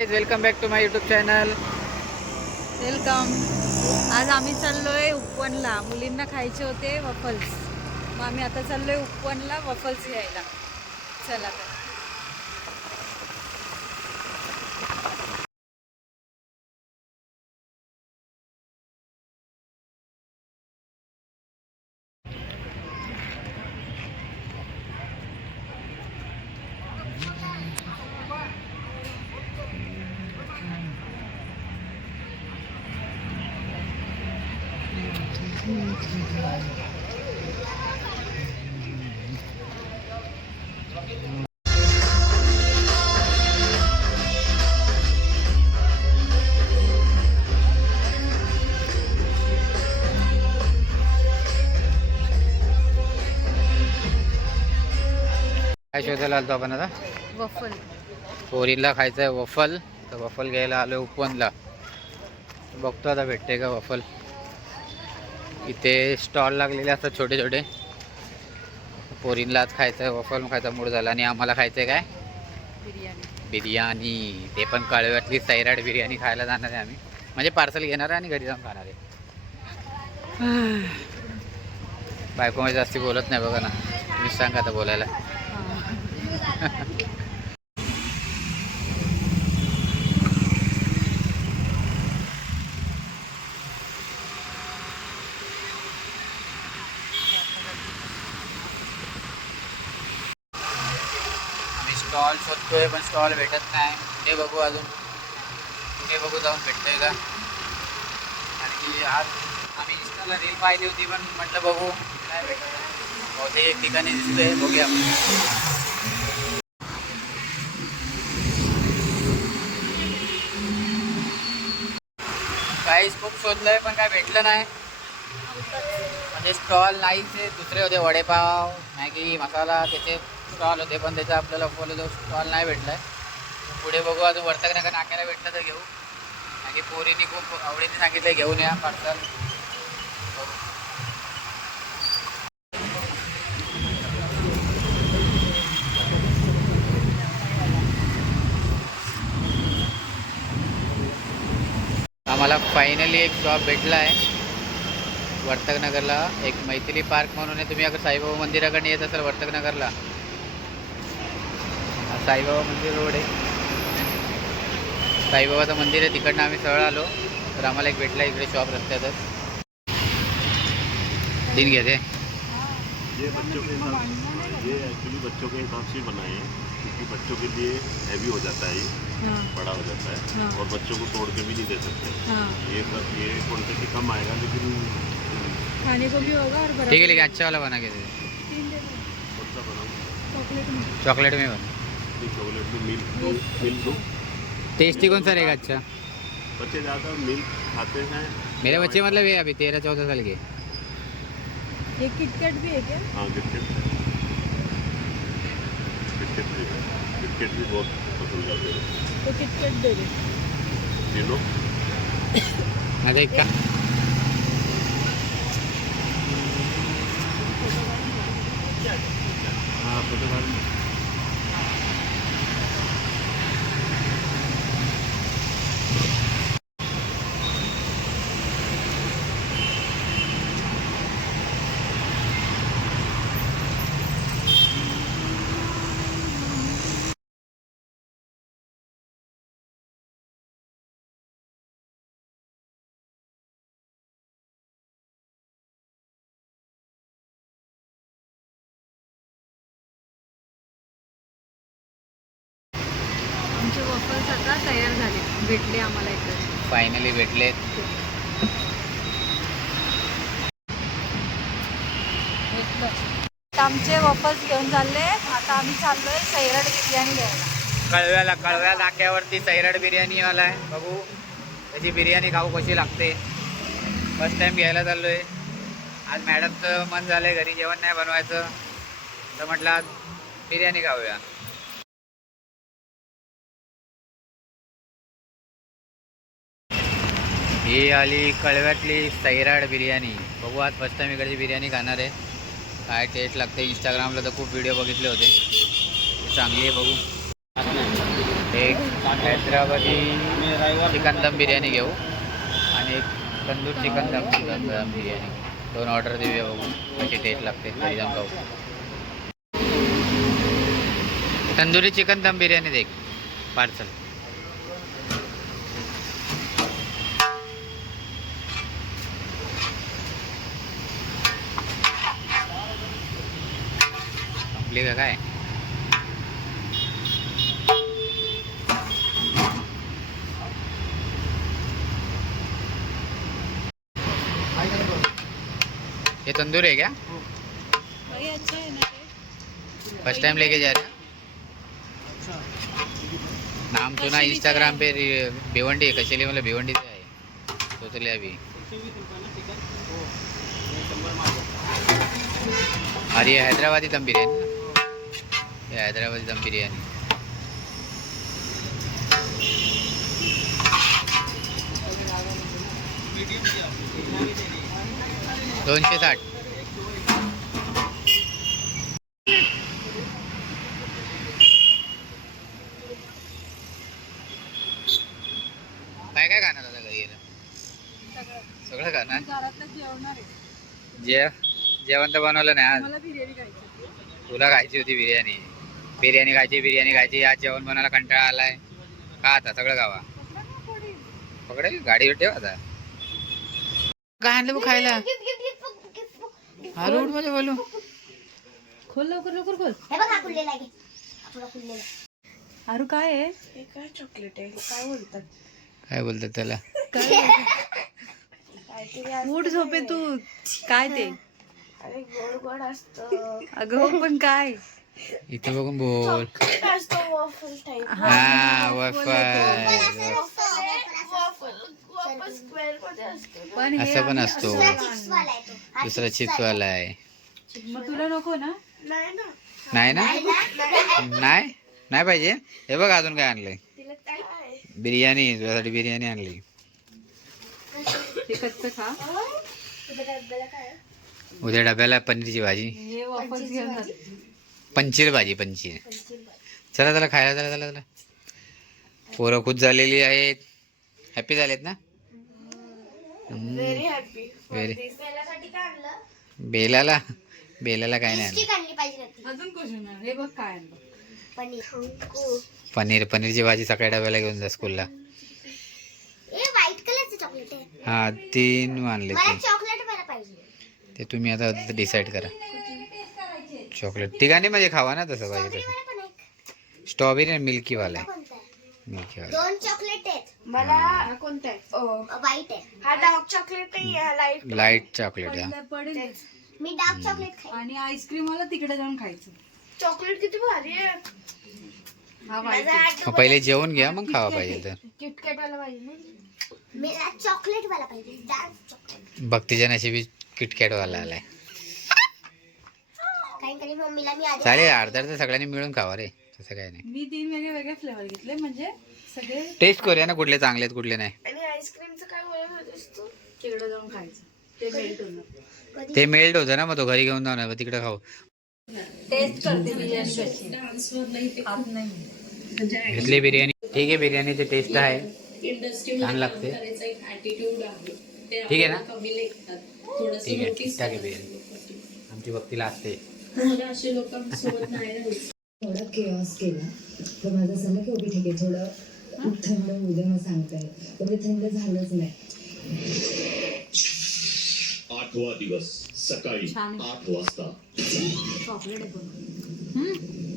Welcome back to my YouTube channel. Welcome. आज आम्ही चाललोय उपवनला. मुलींना खायचे होते वफल्स, मग आम्ही आता चाललोय उपवनला वफल्स घ्यायला. चला तर. काय शोधायला आलतो आपण आता? वफल. पोरीला खायचं आहे वफल, तर वफल घ्यायला आलो उपवनला. बघतो आता भेटते का वफल. इथे स्टॉल लागलेले असतात छोटे छोटे. पोरींला आज खायचं आहे वफल, खायचा मूड झाला. आणि आम्हाला खायचं आहे काय? बिर्याणी. ते पण कळव्यातली सैराट बिर्याणी खायला जाणार आहे आम्ही. म्हणजे पार्सल घेणार आहे आणि घरी जाऊन खाणार आहे. बायको मध्ये जास्ती बोलत नाही बघा ना. तुम्ही सांगा आता बोलायला. स्टॉल शोधतोय पण स्टॉल भेटत नाही. कुठे बघू अजून, कुठे बघू जाऊन भेटतोय का. आणि आज आम्ही इंस्टाला रील पाहिली होती पण म्हटलं बघू काय भेटत. बहुतेक एक ठिकाणी दिसतोय, बघूया. काहीच खूप शोधलंय पण काय भेटलं नाही. म्हणजे स्टॉल नाहीच आहे. दुसरे होते वडेपाव, मॅगी, मसाला, त्याचे स्टॉल होते पण त्याचा आपल्याला फॉलो जो स्टॉल नाही भेटला आहे. पुढे बघू अजून वर्तकनगर नाक्याला भेटलं तर घेऊ. आणि पोरीने खूप आवडीने सांगितलं घेऊन या पार्सल. आम्हाला फायनली एक शॉप भेटला आहे वर्तकनगरला. एक मैथिली पार्क म्हणून आहे. तुम्ही अगर साईबाबा मंदिराकडे येत असाल वर्तकनगरला, साईबाबा मंदिर रोड आहे. साईबाबाचं मंदिर आहे, तिकडनं आम्ही सरळ आलो तर आम्हाला एक भेटला इकडे शॉप रस्त्यातच. दिन घेते. ये बच्चों के हिसाब, ये एक्चुअली बच्चों के हिसाब से बनाए हैं क्योंकि बच्चों के लिए हैवी हो जाता है, ये बड़ा हो जाता है और बच्चों को तोड़ के भी नहीं दे सकते. ये सब ये क्वांटिटी कम आएगा लेकिन खाने को भी होगा और ठीक है, लेकिन अच्छा वाला बना के दे. कौन सा बनाऊँ? चॉकलेट में बना. चॉकलेट में मिल्क दो. टेस्टी कौन सा रहेगा अच्छा? बच्चे ज़्यादा मिल्क खाते हैं. मेरे बच्चे मतलब ये अभी 13-14 साल के. ये किटकैट भी है क्या? हाँ किटकेट भी है. किटकेट भी बहुत पसंद करते हैं. तो किटकैट दे दो. तीनों माझा एक का. हाँ फोटो. आमचे वफल्स आता तयार झाले, भेटले आम्हाला इकडे. फायनली भेटले. आमचे वफल्स घेऊन चालले. आता आम्ही चाललोय सैराट बिर्याणी घ्यायला. कळव्या नाक्यावरती सैराट बिर्याणी वाला आहे. बघू त्याची बिर्याणी खाऊ कशी लागते. फर्स्ट टाइम घ्यायला चाललो आहे. आज मॅडमचं मन झालं आहे घरी जेवण नाही बनवायचं, तर म्हटलं आज बिर्याणी खाऊया. ही आली कळव्यातली सैराट बिर्याणी. बघू आज फर्स्ट टाइम इकडची बिर्याणी खाणार आहे. काय टेस्ट लागते. इंस्टाग्रामला तर खूप व्हिडिओ बघितले होते, चांगली आहे. बघू. एक हैदराबादी चिकन दम बिर्याणी घेऊ आणि एक तंदूर चिकन दम बिर्याणी. 2 ऑर्डर देऊया, बघू कशी टेस्ट लागते तरी जाऊन खाऊ. तंदुरी चिकन दम बिर्याणी दे पार्सल. संपली का काय? ये तंदूर है क्या? भाई अच्छा है ना ये? फर्स्ट टाइम लेके जा रहे हैं? नाम सुना इंस्टाग्राम पे भिवंडी है, कशेली मतलब भिवंडी से आहे. तो चले अभी. अरे ये हैदराबादी दम बिर्याणी ना, ये हैदराबादी दम बिर्याणी. $260. काय काय खाणार आता घरी गेलं? सगळं खाणार. घरातलं जेवणार आहे. जेवण तर बनवलं नाही आज. मला बिर्याणी खायची. तुला खायची होती बिर्याणी. बिर्याणी खायची. आज जेवण बनवायला कंटाळा आलाय. का आता सगळं खावा. पकडेल गाडी ठेव आता. काय आणलं बघ खायला? हा रोड मध्ये बोलू. खोल लवकर लवकर खोल. हे बघ हा खुललेला आहे. हा खुललेला आहे. आरू काय आहे? हे काय चॉकलेट आहे? काय बोलतात? काय बोलतात त्याला? उठ झोपे तू. काय ते? अरे गोड गोड असतं. अगं पण काय? इथे बघून बोल. असतो वॉफल टाइप. हा वफल. वॉफल स्क्वेअर मध्ये असतो. पण हे असं पण असतो. चिप्स वाला आहे तो. हा दुसरा चिप्स वाला आहे. मग तुला नको ना? नाही ना. नाही ना? नाही पाहिजे. हे बघ अजून काय आणलंय. तिला काय आहे? बिर्याणी. तुझ्यासाठी बिर्याणी आणली. ते कच्चं खा. तुझ्या डब्याला काय आहे? उद्या डब्याला पनीरची भाजी. हे वापस घेऊन जा. पंचीर भाजी. चला खायला चला. पोरं खुश झालेली आहेत. हॅपी झालेत ना? Very happy. व्हेरी. बेलासाठी काय आणलं? बेलाला काय नाही लिपस्टिक आणली पाहिजे होती. अजून क्वेश्चन हे बघ काय आणलं. पनीर. पनीरची भाजी सकाळी डब्याला घेऊन जा स्कूलला. ए व्हाईट कलरचं चॉकलेट आहे. हा 3 आणले. मला चॉकलेट मला पाहिजे. ते तुम्ही आता डिसाईड करा. चॉकलेट तिघांनी म्हणजे खावा ना तसं पाहिजे स्ट्रॉबेरी तसं. वाला पण आहे. स्ट्रॉबेरी आणि मिल्कीवाला आहे. कोणता आहे? मिल्कीवाला. 2 चॉकलेट आहेत. मला कोणता आहे? व्हाईट आहे. हा डार्क चॉकलेट आहे. लाईट. लाईट चॉकलेट हा. पडेल. मी डार्क चॉकलेट खाईन. आणि आईस्क्रीम वाला तिकडे जाऊन खायचं. चॉकलेट किती भारी आहे. हा वाईट. मग पहिले जेवण घ्या मग खावा पाहिजे तर. किटकॅट वाला पाहिजे. मला चॉकलेट वाला पाहिजे. Dark chocolate. भक्तीच्या नशिबी किटकॅट वाला आलाय. काही मम्मीला मी आधी चालेल अर्धा सगळ्यांनी मिळून खावा रे. तसं काय नाही. मी 3 वेगळे फ्लेवर घेतले म्हणजे सगळे. टेस्ट करूया ना कुठले चांगले आहेत कुठले नाही. आणि आईस्क्रीमचं काय बोलत तू? तिकडे जाऊन खायचं. ते मेल्ट होणार. ते मेल्ट होतं ना मग तो घरी घेऊन जाऊ ना तिकडे खाऊ. टेस्ट करते बिर्याणी कशी. खात नाही. घेतली बिर्याणी. ठीक आहे बिर्याणीची टेस्ट आहे. छान लागते. ठीक आहे ना? ठीक आहे ठीक आहे बिर्याणी. आमची भक्तीला असते. थोडा केऑस केला तर माझं असं की ओके ठीक आहे थोडं थंड होऊ दे मग सांगताय पण ते थंड झालंच नाही. 8वा दिवस सकाळी 8 वाजता. चॉकलेट आहे पण.